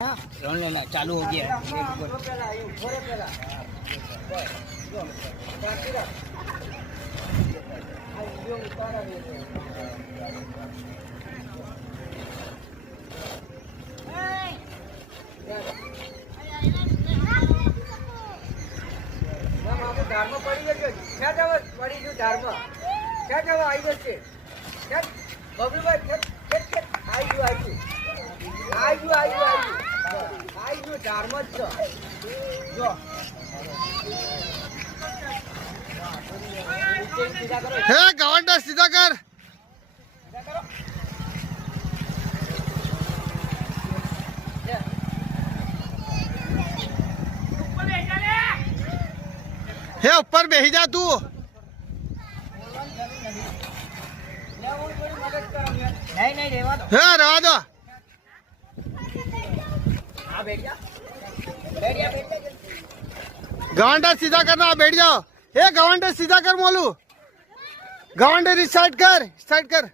रण लेना चालू हो गया धारमा पड़ी गयो क्या जाव पड़ी गयो धारमा क्या जाव आई गयो छे क्या बबलू भाई खेत आई गयो धारमा छ जो हे गवंडा सीधा कर हे ऊपर बेही जा तू नहीं रेवा दो हे रहा दो हां बैठ जा गवंडा सीधा करना बैठ जाओ हे गवंडा सीधा कर मोलू गवंडा स्टार्ट कर